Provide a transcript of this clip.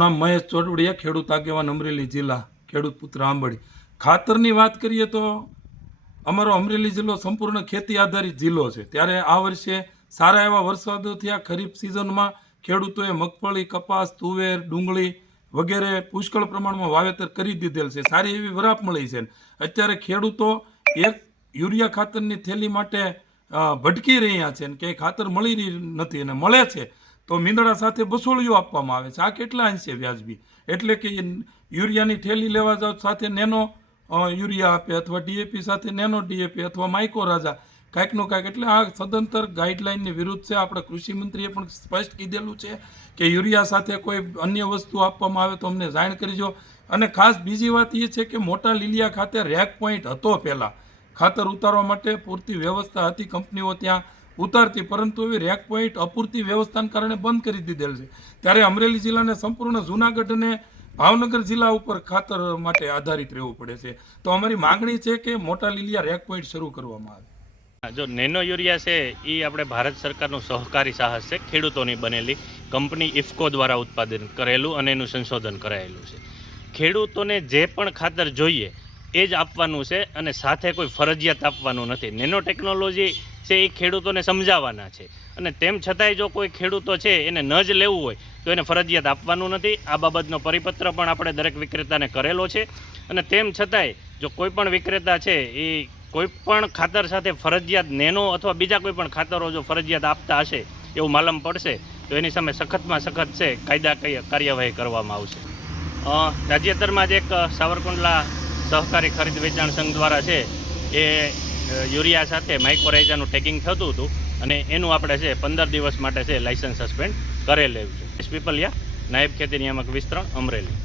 નામ મહેશ ચોરવડિયા, ખેડૂત આગેવાન, અમરેલી જિલ્લા, ખેડૂત પુત્ર આંબળી. ખાતરની વાત કરીએ તો અમારો અમરેલી જિલ્લો સંપૂર્ણ ખેતી આધારિત જિલ્લો છે. ત્યારે આ વર્ષે સારા એવા વરસાદો થયા. ખરીફ સિઝનમાં ખેડૂતોએ મગફળી, કપાસ, તુવેર, ડુંગળી વગેરે પુષ્કળ પ્રમાણમાં વાવેતર કરી દીધેલ છે. સારી એવી વરાપ મળી છે. અત્યારે ખેડૂતો એક યુરિયા ખાતરની થેલી માટે ભટકી રહ્યા છે કે ખાતર મળી રહી નથી, અને મળે છે તો મીંદડા સાથે બસોળીઓ આપવામાં આવે છે. આ કેટલા અંશે વ્યાજબી? એટલે કે યુરિયાની થેલી લેવા જાઓ સાથે નેનો યુરિયા આપે, અથવા ડીએપી સાથે નેનો ડીએપી, અથવા માઇકો રાજા, કાંઈકનું કાંઈક. એટલે આ સદંતર ગાઈડલાઇનની વિરુદ્ધ છે. આપણા કૃષિમંત્રીએ પણ સ્પષ્ટ કીધેલું છે કે યુરિયા સાથે કોઈ અન્ય વસ્તુ આપવામાં આવે તો અમને જાણ કરજો. અને ખાસ બીજી વાત એ છે કે મોટા લીલિયા ખાતે રેક પોઈન્ટ હતો. પહેલાં ખાતર ઉતારવા માટે પૂરતી વ્યવસ્થા હતી, કંપનીઓ ત્યાં ઉતારતી, પરંતુ એવી રેક પોઈન્ટ અપૂરતી વ્યવસ્થાને કારણે બંધ કરી દીધેલ છે. ત્યારે અમરેલી જિલ્લાને સંપૂર્ણ જૂનાગઢ અને ભાવનગર જિલ્લા ઉપર ખાતર માટે આધારિત રહેવું પડે છે. તો અમારી માંગણી છે કે મોટા લીલિયા રેક પોઈન્ટ શરૂ કરવામાં આવે. જો નેનો યુરિયા છે એ આપણે ભારત સરકારનું સહકારી સાહસ છે. ખેડૂતોની બનેલી કંપની ઇફકો દ્વારા ઉત્પાદન કરેલું અને એનું સંશોધન કરાયેલું છે. ખેડૂતોને જે પણ ખાતર જોઈએ એ જ આપવાનું છે, અને સાથે કોઈ ફરજિયાત આપવાનું નથી. નેનો ટેકનોલોજી છે એ ખેડૂતોને સમજાવવાના છે, અને તેમ છતાંય જો કોઈ ખેડૂતો છે એને ન જ લેવું હોય તો એને ફરજિયાત આપવાનું નથી. આ બાબતનો પરિપત્ર પણ આપણે દરેક વિક્રેતાને કરેલો છે. અને તેમ છતાંય જો કોઈ પણ વિક્રેતા છે એ કોઈ પણ ખાતર સાથે ફરજિયાત નેનો અથવા બીજા કોઈ પણ ખાતરો જો ફરજિયાત આપતા હશે એવું માલમ પડશે તો એની સામે સખતમાં સખત છે કાયદાકીય કાર્યવાહી કરવામાં આવશે. તાજેતરમાં જ એક સાવરકુંડલા સહકારી ખરીદ વેચાણ સંઘ દ્વારા છે એ યુરિયા સાથે માઇક્રોરાઇઝાનું ટેગિંગ થતું હતું, અને એનું આપણે છે 15 દિવસ માટે છે લાયસન્સ સસ્પેન્ડ કરેલું છે. પીપલિયા, નાયબ ખેતી નિયામક વિસ્તરણ, અમરેલી.